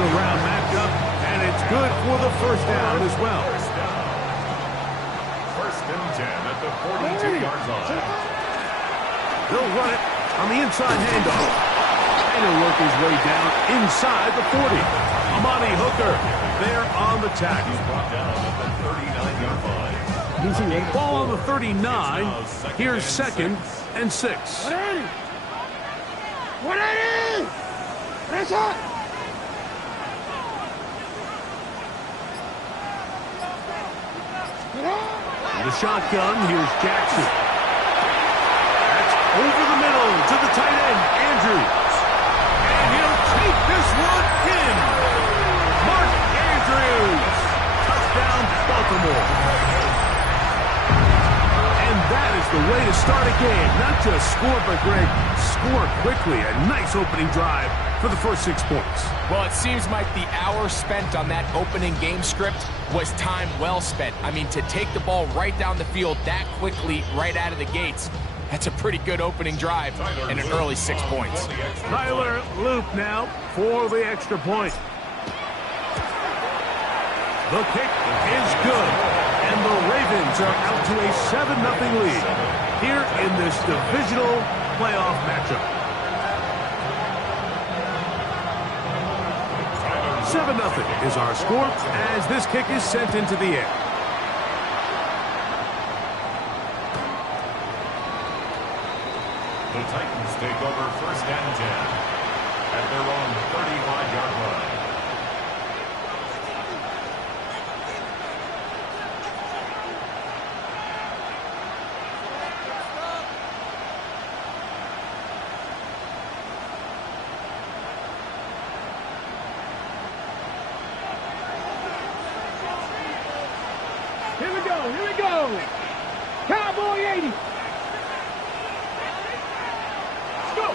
divisional round matchup, and it's good for the first down as well. First and 10 at the 42-yard line. They'll run it on the inside handoff. And he'll work his way down inside the 40. Amani Hooker there on the tackle. He's brought down at the 39-yard line. Ball on the 39. Here's 2nd and 6. The shotgun, here's Jackson. That's over the middle to the tight end, Andrews. And he'll take this one in. Mark Andrews. Touchdown, Baltimore. And that is the way to start a game. Not just score, but Greg, score quickly. A nice opening drive for the first 6 points. Well, it seems like the hour spent on that opening game script was time well spent. I mean, to take the ball right down the field that quickly right out of the gates, that's a pretty good opening drive and an early 6 points. Tyler Loop now for the extra point. The kick is good, and the Ravens are out to a 7-0 lead here in this divisional playoff matchup. 7-0 is our score as this kick is sent into the air. The Titans take over first and 10 at their own 35-yard line. Here we go. Cowboy 80. Let's go.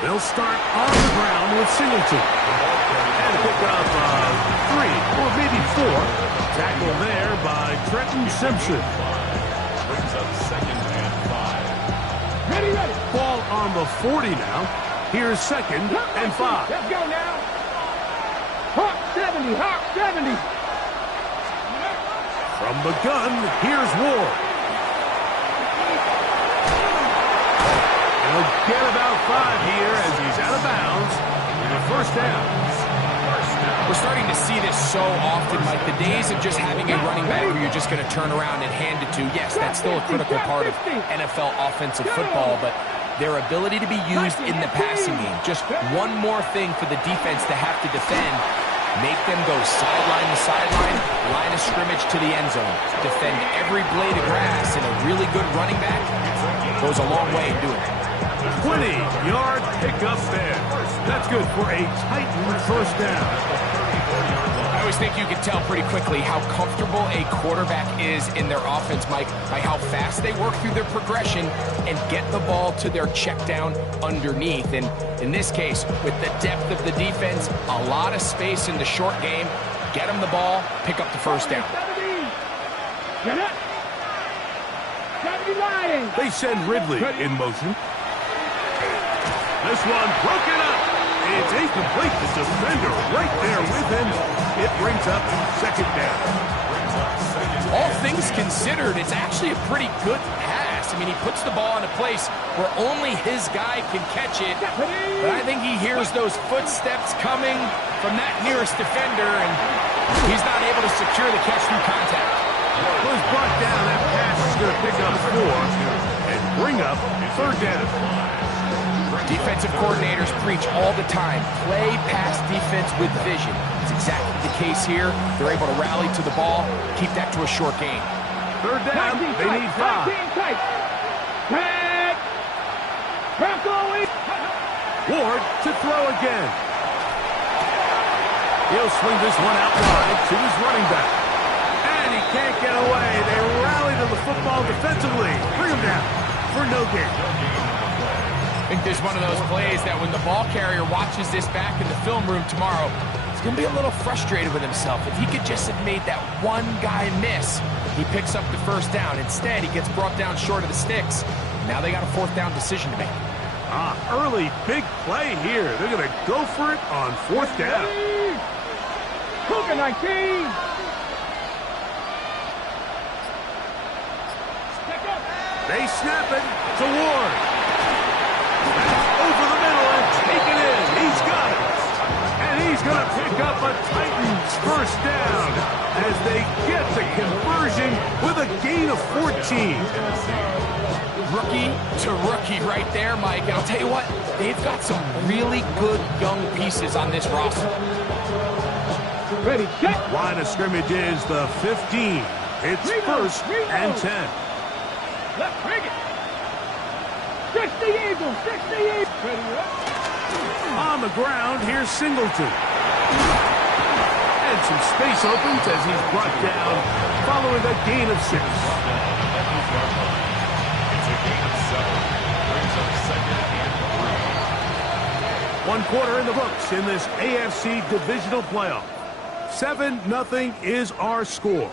They'll start on the ground with Singleton. And pick up 3 or maybe 4. Tackle there by Trenton Simpson. Brings up 2nd and 5. Ready. Ball on the 40 now. Here's 2nd and 5. Let's go now. Hawk 70. From the gun, here's Ward. He'll get about 5 here as he's out of bounds in the first down. We're starting to see this so often, Mike. The days of just having a running back where you're just going to turn around and hand it to, yes, that's still a critical part of NFL offensive football, but their ability to be used in the passing game. Just one more thing for the defense to have to defend. Make them go sideline to sideline, line of scrimmage to the end zone. Defend every blade of grass, and a really good running back goes a long way in doing it. 20-yard pickup there. That's good for a Titan first down. I always think you can tell pretty quickly how comfortable a quarterback is in their offense, Mike, by how fast they work through their progression and get the ball to their check down underneath. And in this case, with the depth of the defense, a lot of space in the short game, get them the ball, pick up the first down. They send Ridley in motion. This one broken up. It's incomplete. The defender right there with him. It brings up 2nd down. All things considered, it's actually a pretty good pass. I mean, he puts the ball in a place where only his guy can catch it. But I think he hears those footsteps coming from that nearest defender, and he's not able to secure the catch through contact. Well, he's brought down. That pass is going to pick up 4 and bring up 3rd down. Defensive coordinators preach all the time, play pass defense with vision. It's exactly the case here. They're able to rally to the ball, keep that to a short gain. 3rd down, they need 5. Ward to throw again. He'll swing this one out wide to his running back. And he can't get away. They rally to the football defensively. Bring him down for no gain. I think there's one of those plays that when the ball carrier watches this back in the film room tomorrow, he's going to be a little frustrated with himself. If he could just have made that one guy miss, he picks up the first down. Instead, he gets brought down short of the sticks. Now they got a 4th down decision to make. Early big play here. They're going to go for it on 4th down. Cougar 19. They snap it to Ward. That's over the middle and taken in. He's got it. And he's going to pick up a Titans first down as they get the conversion with a gain of 14. Rookie to rookie right there, Mike. And I'll tell you what, they've got some really good young pieces on this roster. Ready, set. Line of scrimmage is the 15. It's 1st and 10. Let's bring it. 60 Eagles, 60 Eagles. Ready up. On the ground, here's Singleton. And some space opens as he's brought down following a gain of 6. It's a gain of 7. Brings up 2nd and 3. 1 quarter in the books in this AFC divisional playoff. 7-0 is our score.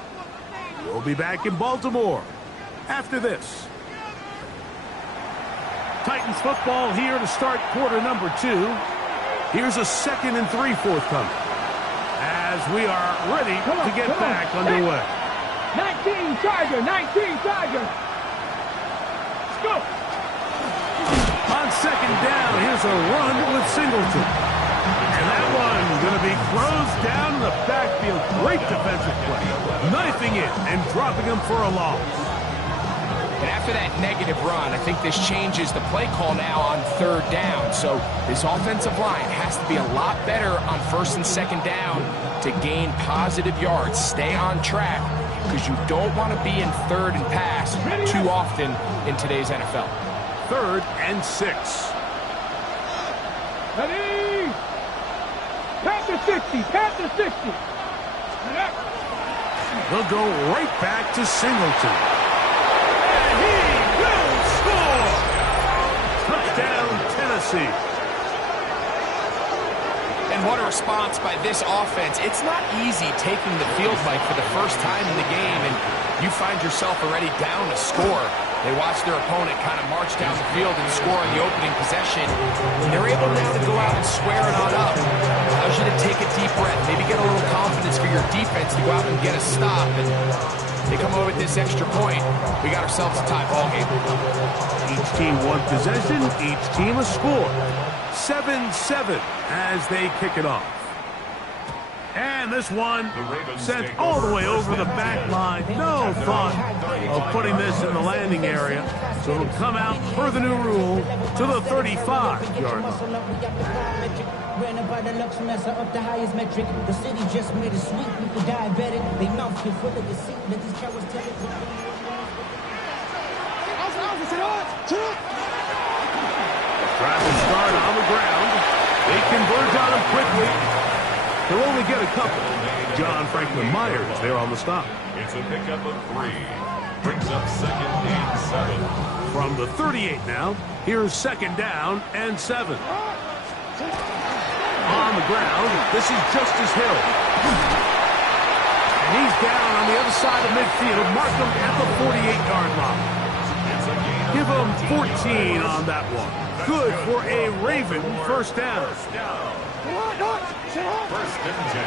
We'll be back in Baltimore after this. Titans football here to start quarter number 2. Here's a 2nd and 3 forthcoming as we are ready to get back underway. 19 Charger, 19 Charger. Let's go. On 2nd down, here's a run with Singleton. And that one going to be closed down in the backfield. Great defensive play. Knifing it and dropping him for a loss. And after that negative run, I think this changes the play call now on 3rd down. So this offensive line has to be a lot better on 1st and 2nd down to gain positive yards. Stay on track because you don't want to be in 3rd and pass too often in today's NFL. 3rd and 6. Ready. Panther 60, Panther 60. They'll go right back to Singleton. And he will score! Touchdown, Tennessee. And what a response by this offense. It's not easy taking the field, Mike, for the first time in the game, and you find yourself already down a score. They watch their opponent kind of march down the field and score on the opening possession. And they're able now to go out and square it on up. Allows you to take a deep breath, maybe get a little confidence for your defense to go out and get a stop. And they come over with this extra point. We got ourselves a tie ball game. Each team one possession, each team a score. 7-7 as they kick it off. And this one sent all the way over the back line. No thought of putting this in the landing area. So it'll come out per the new rule to the 35-yard line. Ran about the Lux Messer up the highest metric. The city just made it sweet. People diabetic. They mouth get full of deceit. Let these cowards tell it. Traffic start on the ground. They converge on him quickly. He'll only get a couple. John Franklin Myers there on the stop. It's a pickup of 3. Brings up 2nd and 7. From the 38 now, here's 2nd down and 7. On the ground, this is Justice Hill. And he's down on the other side of midfield. Mark him at the 48-yard line. Give him 14 on that one. Good for a Raven first down. First and 10.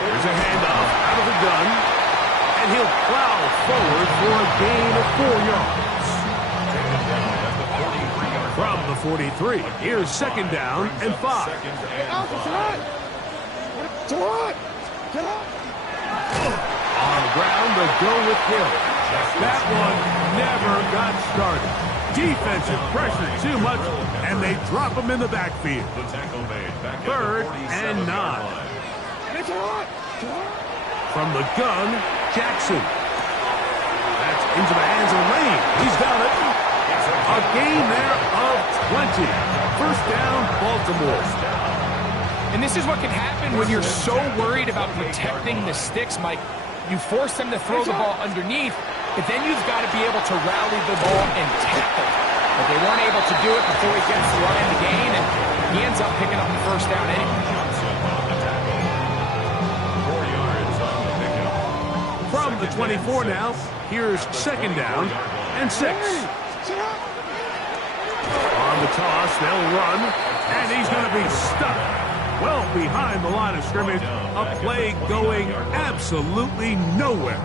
Here's a handoff out of the gun. And he'll plow forward for a gain of 4 yards. From the 43, here's 2nd down and 5. On the ground, they'll go with Hill. That one never got started. Defensive pressure too much, and they drop him in the backfield. 3rd and 9. From the gun, Jackson. That's into the hands of Lane. He's got it. A gain there of 20. First down, Baltimore. And this is what can happen when you're so worried about protecting the sticks, Mike. You force them to throw the ball underneath, but then you've got to be able to rally the ball and tackle. But they weren't able to do it before he gets the line to gain, and he ends up picking up the first down anyway. 4 yards on the pickup. From the 24 now, here's 2nd down and 6. On the the toss. They'll run, and he's going to be stuck well behind the line of scrimmage. A play going absolutely nowhere.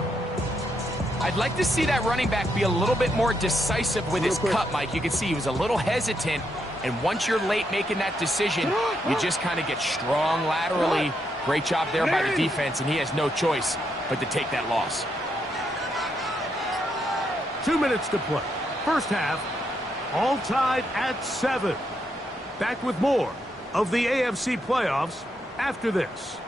I'd like to see that running back be a little bit more decisive with his cut, Mike. You can see he was a little hesitant, and once you're late making that decision, you just kind of get strong laterally. Great job there by the defense, and he has no choice but to take that loss. 2 minutes to play. First half, all tied at 7. Back with more of the AFC playoffs after this.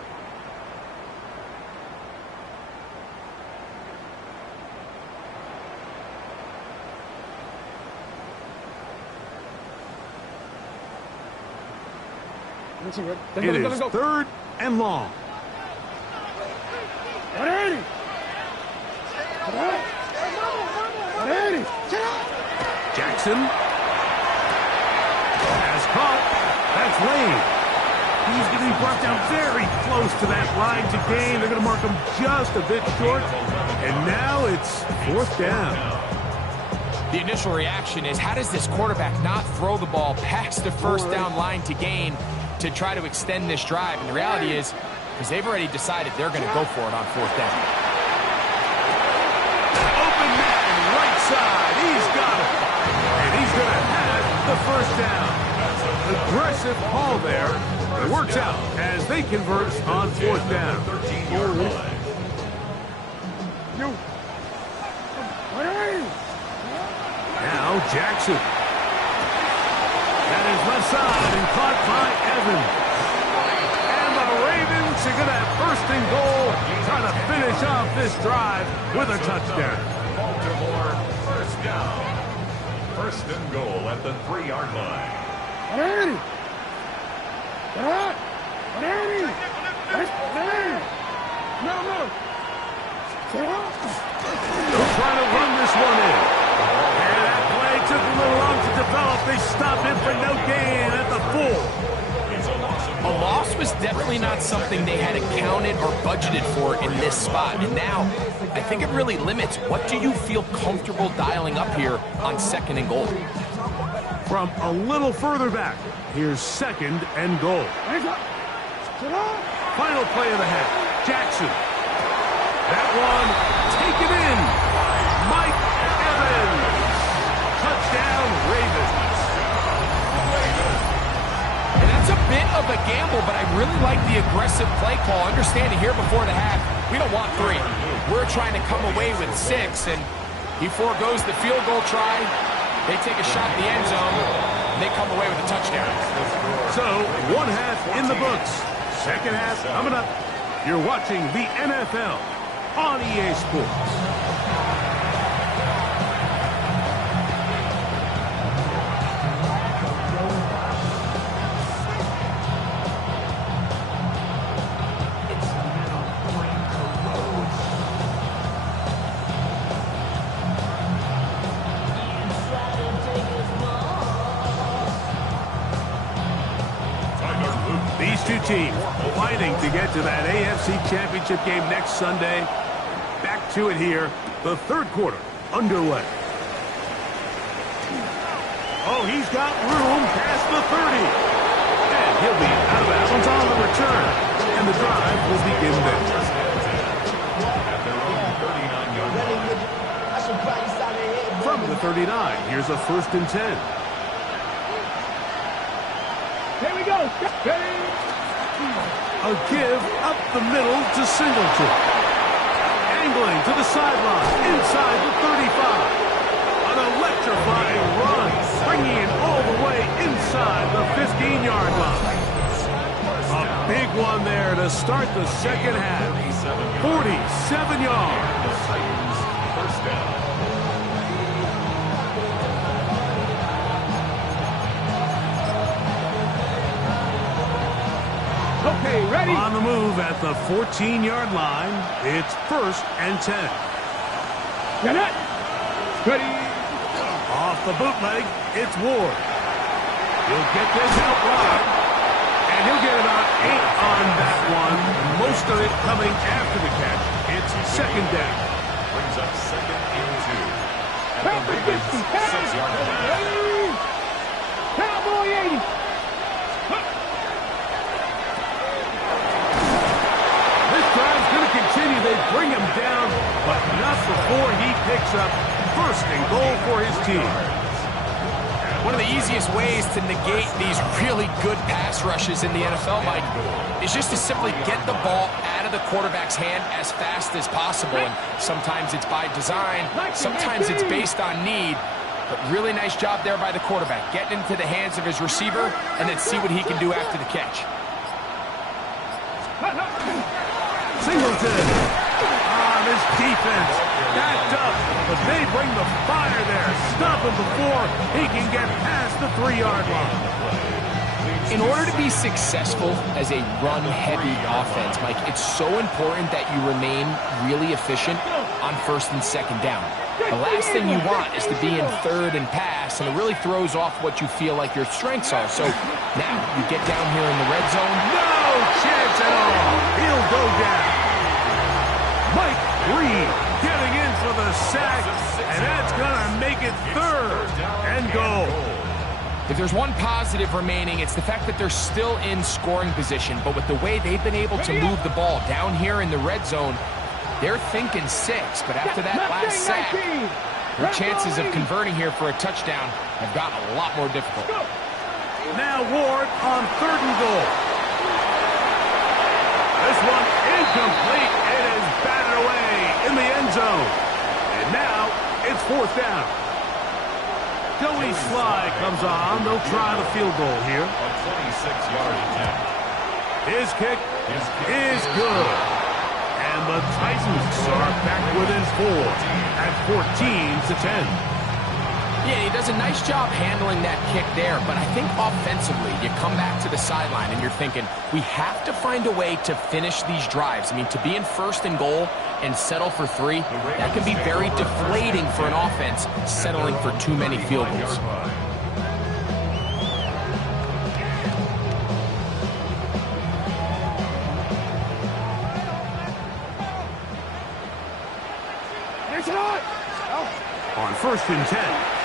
It is 3rd and long. Jackson has caught. That's Lane. He's going to be brought down very close to that line to gain. They're going to mark him just a bit short. And now it's 4th down. The initial reaction is, how does this quarterback not throw the ball past the first down line to gain to try to extend this drive? And the reality is, because they've already decided they're going to go for it on 4th down. Open man, right side. He's got it. And he's going to have the first down. Aggressive call there. It works out as they convert on 4th down. Now Jackson. That is left side and caught by Evans. And the Ravens are going to have 1st and goal, trying to finish off this drive with a touchdown. Baltimore, 1st down. 1st and goal at the 3-yard line. They're trying to run this one in. And that play took a little long to develop. They stopped him for no gain at the 4. A loss was definitely not something they had accounted or budgeted for in this spot. And now, I think it really limits, what do you feel comfortable dialing up here on 2nd and goal? From a little further back, here's 2nd and goal. Final play of the half. Jackson. That one taken in. Mike Evans. Touchdown, Ravens. And that's a bit of a gamble, but I really like the aggressive play call. Understanding here before the half, we don't want 3. We're trying to come away with 6, and he forgoes the field goal try. They take a shot in the end zone, and they come away with a touchdown. So, 1 half in the books. 2nd half coming up. You're watching the NFL on EA Sports. These two teams fighting to get to that AFC Championship game next Sunday. Back to it here, the 3rd quarter underway. Oh, he's got room past the 30. And he'll be out of bounds on the return. And the drive will begin there. From the 39, here's a 1st and 10. Here we go. A give up the middle to Singleton. Angling to the sideline, inside the 35. An electrifying run, bringing it all the way inside the 15-yard line. A big one there to start the 2nd half. 47 yards. 1st down. Okay, ready? On the move at the 14-yard line, it's 1st and 10. Get it. Ready. Off the bootleg, it's Ward. He'll get this out wide, and he'll get about 8 on that one. Most of it coming after the catch. It's 2nd down. Brings up 2nd and 2. At the Pass the Ravens' 50. Pass. 6-yard line. Ready. Pass. for his team. One of the easiest ways to negate these really good pass rushes in the NFL, Mike, is just to simply get the ball out of the quarterback's hand as fast as possible. And sometimes it's by design, sometimes it's based on need. But really nice job there by the quarterback, getting into the hands of his receiver and then see what he can do after the catch. Singleton. This defense backed up, but they bring the fire there. Stop him before he can get past the 3-yard line. In order to be successful as a run-heavy offense, Mike, it's so important that you remain really efficient on first and second down. The last thing you want is to be in third and pass, and it really throws off what you feel like your strengths are. So now you get down here in the red zone. No chance at all. He'll go down. Mike Reed getting in for the sack, and that's going to make it third and goal. If there's one positive remaining, it's the fact that they're still in scoring position. But with the way they've been able to move the ball down here in the red zone, they're thinking 6. But after that last sack, their chances of converting here for a touchdown have gotten a lot more difficult. Now Ward on 3rd and goal. This one incomplete. It is batted away in the end zone. And now it's 4th down. Joey Sly comes on. They'll try the field goal here. A 26-yard attempt. His kick is good. And the Titans are back within 4 at 14-10. Yeah, he does a nice job handling that kick there, but I think offensively, you come back to the sideline and you're thinking, we have to find a way to finish these drives. I mean, to be in 1st and goal and settle for 3, that can be very deflating for an offense settling for too many field goals. On 1st and 10,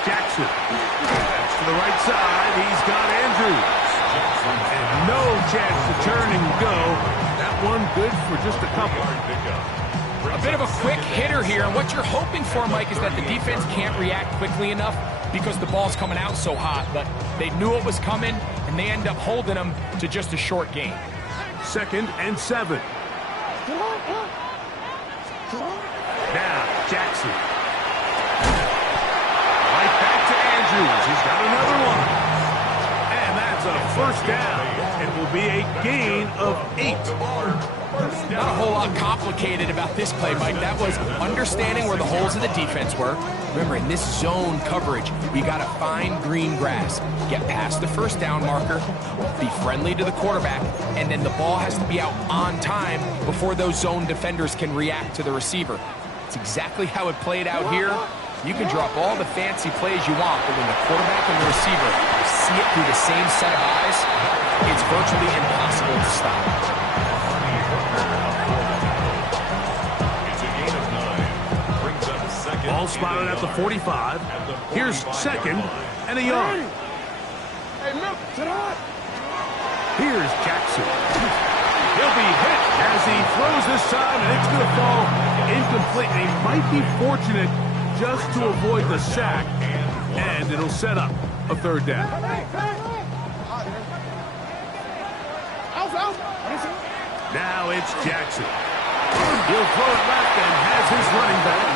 Jackson. That's to the right side. He's got Andrews. And no chance to turn and go. That one good for just a couple. A bit of a quick hitter here, and what you're hoping for, Mike, is that the defense can't react quickly enough because the ball's coming out so hot, but they knew it was coming, and they end up holding them to just a short gain. 2nd and 7. Now, Jackson. Right back to Andrews. He's got another one. And that's a 1st down. It will be a gain of 8. Not a whole lot complicated about this play, Mike. That was understanding where the holes of the defense were. Remember, in this zone coverage, we got to find green grass, get past the 1st down marker, be friendly to the quarterback, and then the ball has to be out on time before those zone defenders can react to the receiver. It's exactly how it played out here. You can drop all the fancy plays you want, but when the quarterback and the receiver see it through the same set of eyes, it's virtually impossible to stop. It's a gain of 9. Brings up 2nd. Ball spotted at the 45. Here's 2nd and a yard. Here's Jackson. He'll be hit as he throws this time, and it's going to fall incomplete. He might be fortunate just to avoid the sack, and it'll set up a 3rd down. Now it's Jackson. He'll throw it left and has his running back.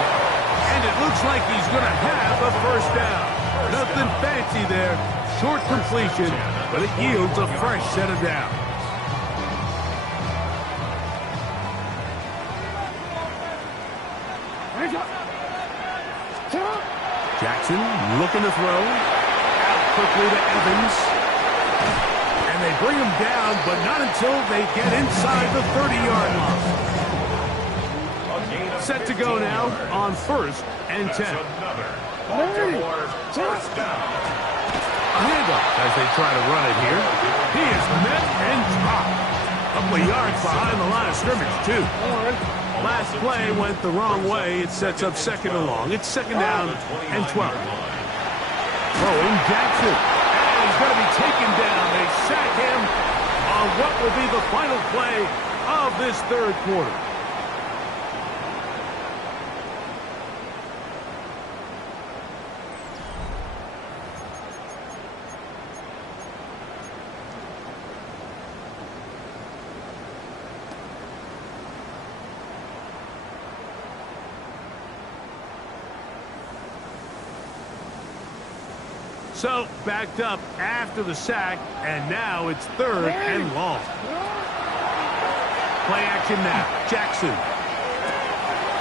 And it looks like he's going to have a 1st down. Nothing fancy there. Short completion, but it yields a fresh set of downs. Jackson looking to throw. Out quickly to Evans. And they bring him down, but not until they get inside the 30-yard line. Set to go now on 1st and 10. A handoff as they try to run it here. He is met and dropped. A couple of yards behind the line of scrimmage, too. Last play went the wrong way. It sets up 2nd and long. It's 2nd down and 12. Throwing Jackson. And he's going to be taken down. They sack him on what will be the final play of this 3rd quarter. So, backed up after the sack, and now it's 3rd and long. Play action now. Jackson.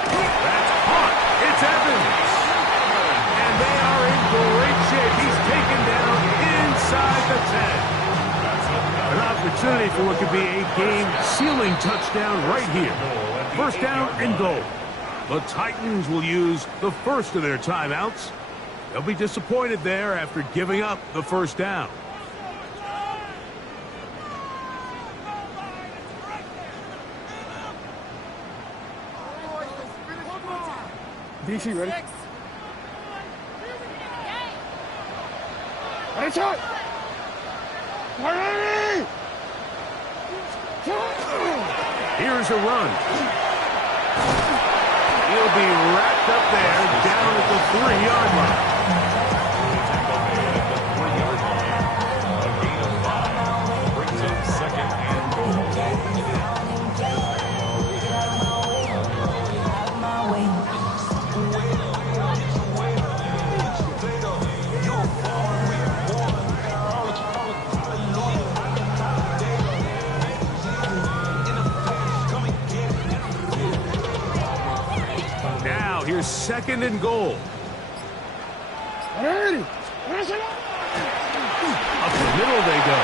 That's caught. It's Evans. And they are in great shape. He's taken down inside the 10. An opportunity for what could be a game-sealing touchdown right here. 1st down and goal. The Titans will use the first of their timeouts. They'll be disappointed there after giving up the 1st down. DC, ready? Ready, shot! Ready! Here's a run. He'll be wrapped up there down at the 3-yard line. Here's 2nd and goal. Ready? Up the middle they go.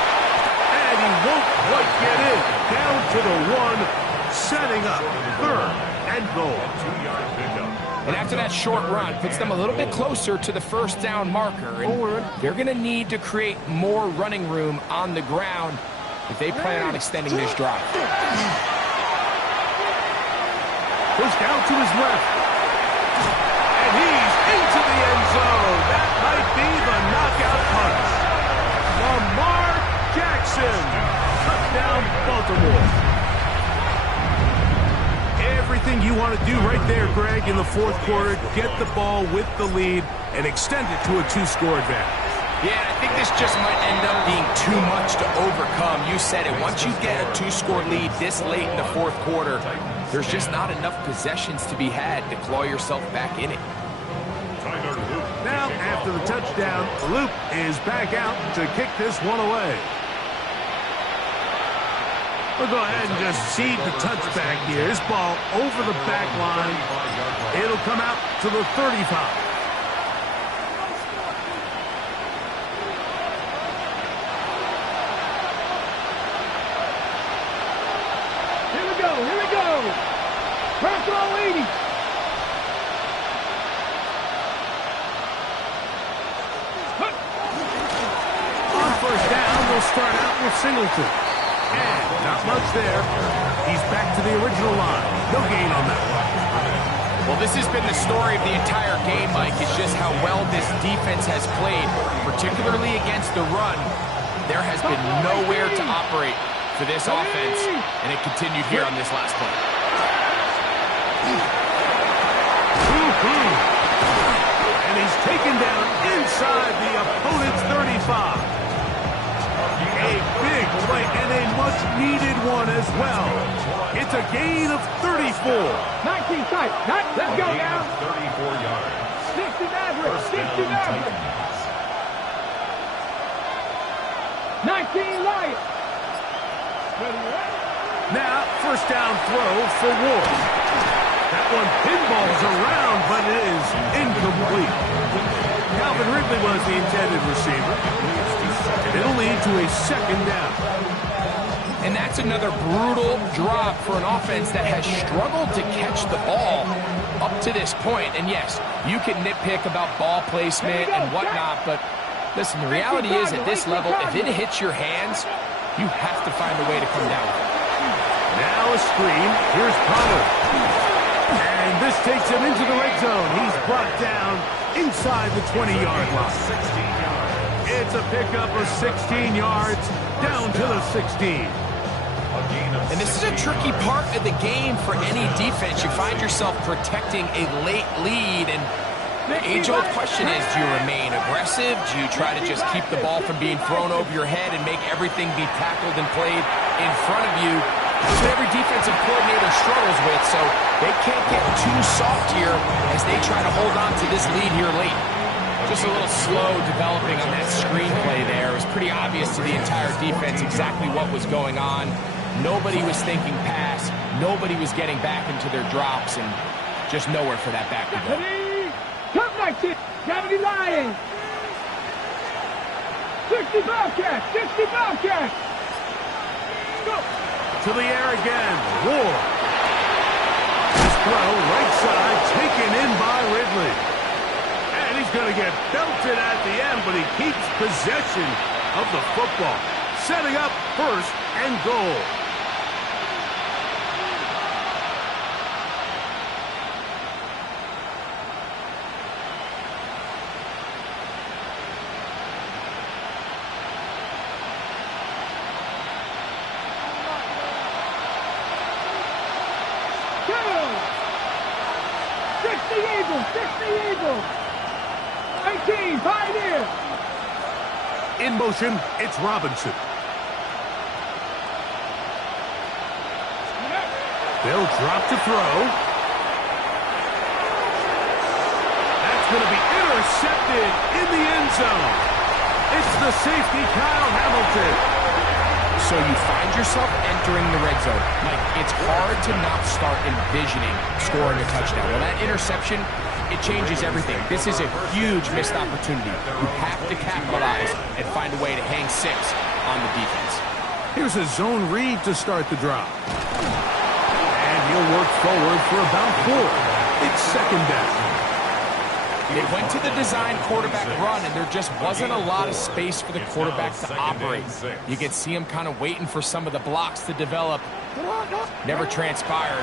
And he won't quite get in. Down to the 1, setting up 3rd and goal. 2-yard pickup. And after that short run, puts them a little bit closer to the 1st down marker. And they're going to need to create more running room on the ground if they plan on extending this drive. Pushed out to his left. And he's into the end zone. That might be the knockout punch. Lamar Jackson. Touchdown, Baltimore. Everything you want to do right there, Greg, in the 4th quarter. Get the ball with the lead and extend it to a 2-score advantage. Yeah, I think this just might end up being too much to overcome. You said it. Once you get a 2-score lead this late in the 4th quarter, there's just not enough possessions to be had to claw yourself back in it. Now, after the touchdown, Loop is back out to kick this one away. We'll go ahead and just seed the touchback here. This ball over the back line. It'll come out to the 35. Here we go, here we go! Press roll 80! On 1st down, we'll start out with Singleton. And not much there. He's back to the original line. No gain on that one. Well, this has been the story of the entire game, Mike. It's just how well this defense has played, particularly against the run. There has been nowhere to operate for this offense, and it continued here on this last play. And he's taken down inside the opponent's 35. A big play and a much-needed one as well. It's a gain of 34. 19 tight. Let's go now. 34 yards. 60 average. 60 average. 19 light. Now, 1st down throw for Ward. That one pinballs around, but it is incomplete. Calvin Ridley was the intended receiver. And it'll lead to a 2nd down. And that's another brutal drop for an offense that has struggled to catch the ball up to this point. And yes, you can nitpick about ball placement and whatnot, but listen, the reality is at this level, if it hits your hands, you have to find a way to come down with it. Now a screen. Here's Pollard. And this takes him into the red zone. He's brought down inside the 20-yard line. 16 yards. It's a pickup of 16 yards down to the 16. And this is a tricky part of the game for any defense. You find yourself protecting a late lead, and the age-old question is, do you remain aggressive? Do you try to just keep the ball from being thrown over your head and make everything be tackled and played in front of you? That's what every defensive coordinator struggles with, so they can't get too soft here as they try to hold on to this lead here late. Just a little slow developing on that screenplay there. It was pretty obvious to the entire defense exactly what was going on. Nobody was thinking pass. Nobody was getting back into their drops, and just nowhere for that back to go. Come back to 70 Lions. 60 Bobcats. 60 Bobcats. Go. To the air again. Ward. This throw, right side, taken in by Ridley. And he's going to get belted at the end, but he keeps possession of the football. Setting up first and goal. In motion, it's Robinson. They'll drop to throw. That's going to be intercepted in the end zone. It's the safety, Kyle Hamilton. So you find yourself entering the red zone. Mike, it's hard to not start envisioning scoring a touchdown. Well, that interception, it changes everything. This is a huge missed opportunity. You have to capitalize and find a way to hang 6 on the defense. Here's a zone read to start the drop. And he'll work forward for about 4. It's second down. They went to the design quarterback run, and there just wasn't a lot of space for the quarterback to operate. You can see him kind of waiting for some of the blocks to develop. Never transpired.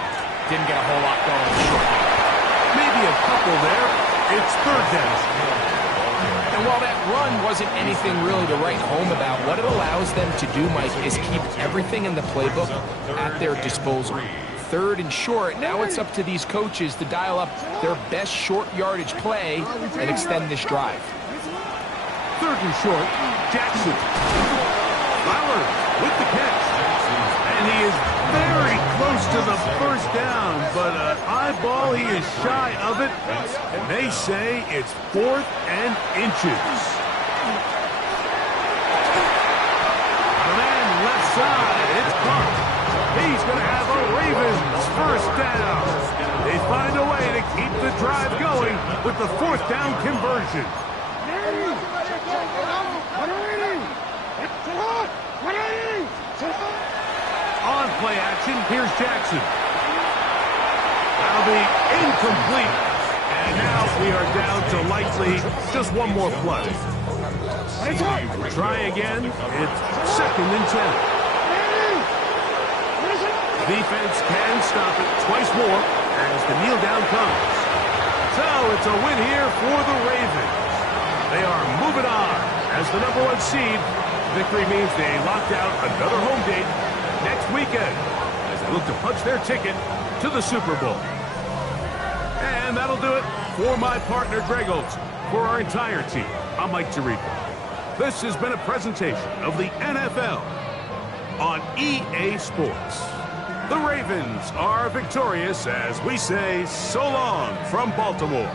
Didn't get a whole lot going in the short game. Maybe a couple there. It's third down. And while that run wasn't anything really to write home about, what it allows them to do, Mike, is keep everything in the playbook at their disposal. Third and short, now it's up to these coaches to dial up their best short yardage play and extend this drive. Third and short, Jackson. Flowers with the catch. And he is very close to the first down, but an eyeball, he is shy of it. And they say it's 4th and inches. On a man left side, it's caught. He's going to have a Ravens first down. They find a way to keep the drive going with the 4th down conversion. On play action, here's Jackson. That'll be incomplete. And now we are down to likely just one more play. Try again. It's 2nd and 10. Defense can stop it twice more as the kneel down comes. So it's a win here for the Ravens. They are moving on as the #1 seed. Victory means they locked out another home date next weekend as they look to punch their ticket to the Super Bowl. And that'll do it for my partner Greg Olson. For our entire team, I'm Mike Tirico. This has been a presentation of the NFL on EA Sports. The Ravens are victorious as we say so long from Baltimore.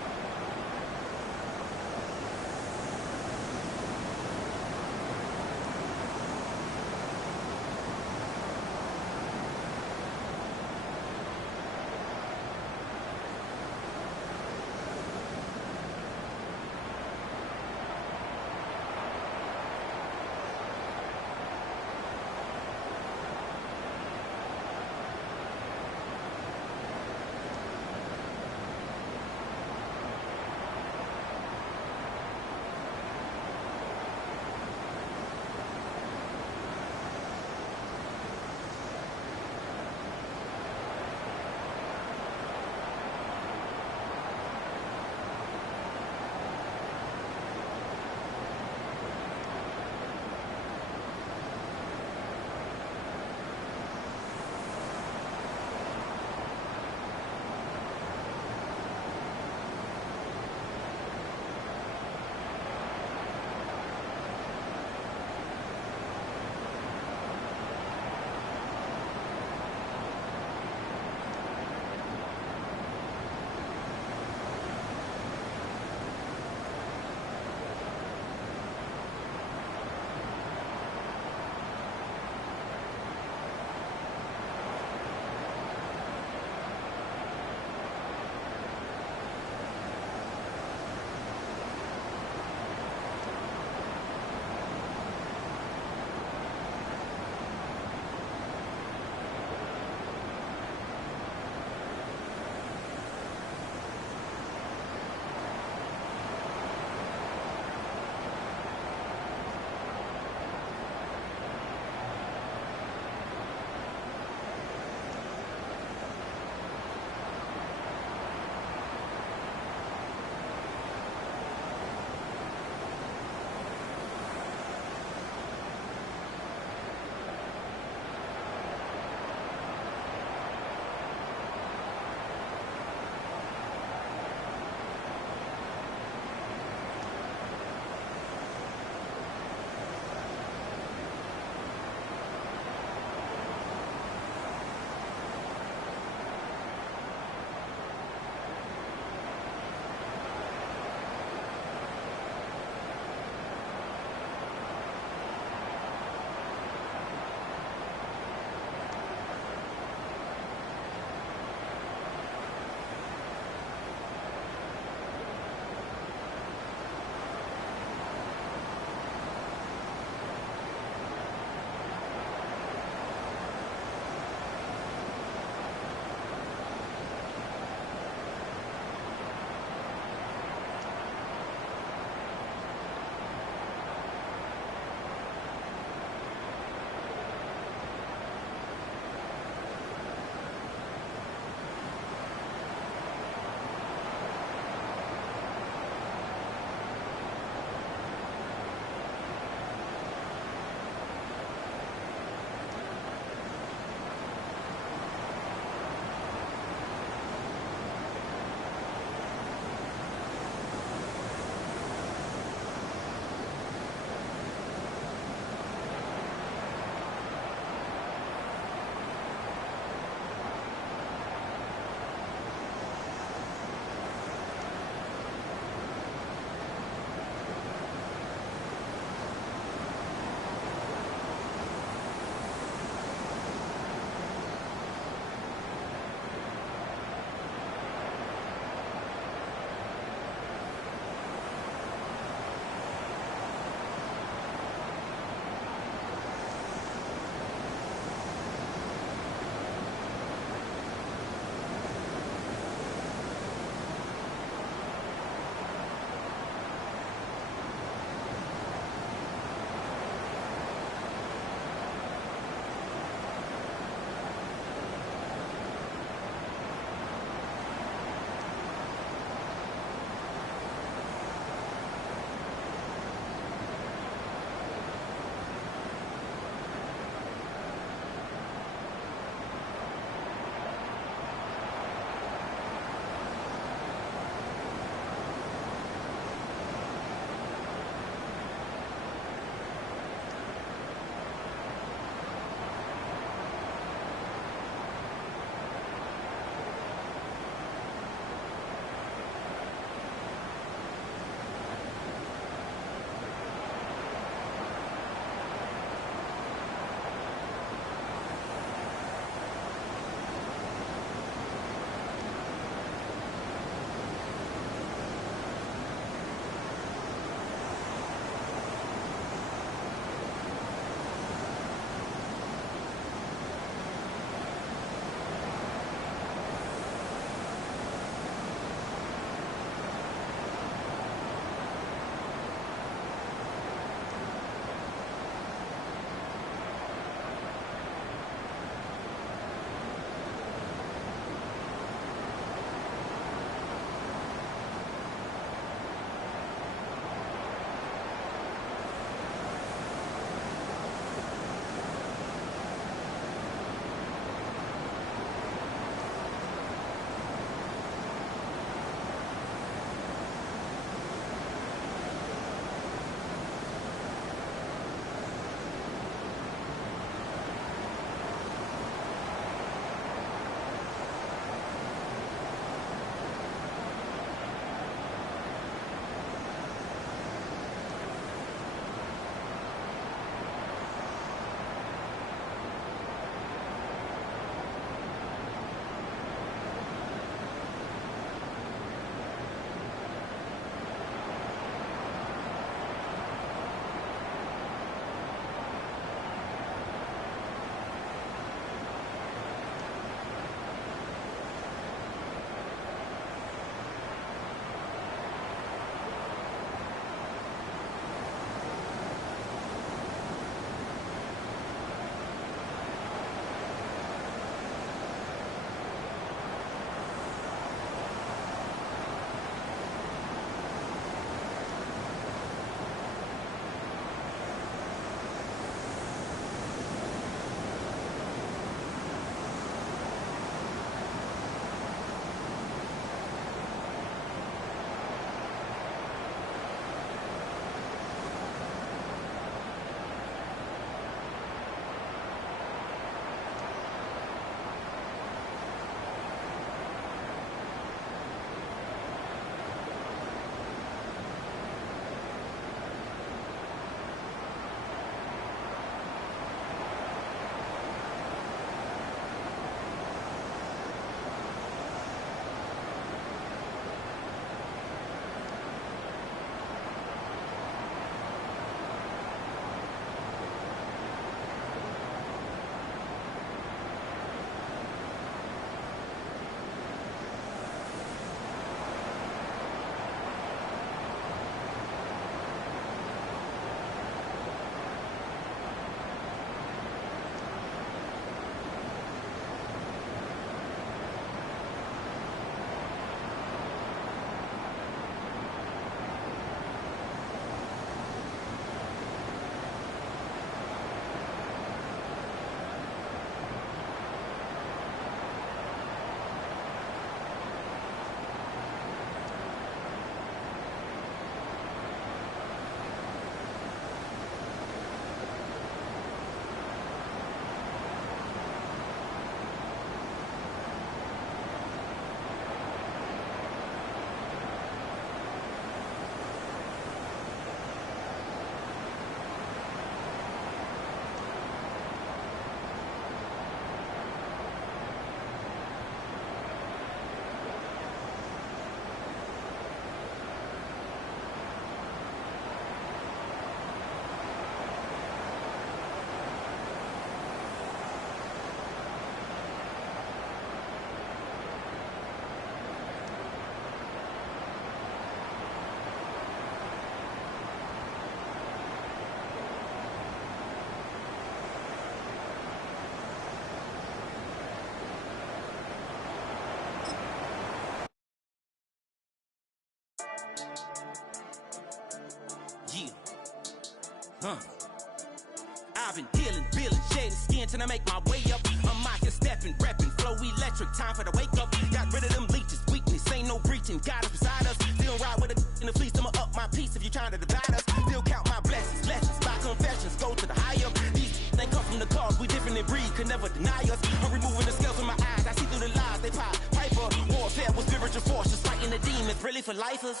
I've been dealing, feeling, shedding skin till I make my way up. I'm out here stepping, repping, flow electric, time for the wake up. Got rid of them leeches, weakness, ain't no breaching. God is beside us, still ride with a in the fleece. I'ma up my piece if you're trying to divide us. Still count my blessings, lessons, my confessions, go to the higher. These they come from the cause, we different in breed, could never deny us. I'm removing the scales from my eyes, I see through the lies, they pop. Piper, warfare with spiritual forces, fighting the demons, really for lifers.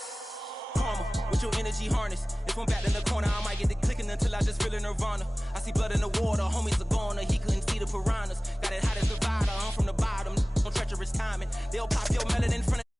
Karma, with your energy harness. If I'm back in the corner, I might get the clicking until I just feel a nirvana. I see blood in the water, homies are gone, he couldn't see the piranhas. Got it hot as Nevada, I'm from the bottom, no treacherous timing. They'll pop your melon in front of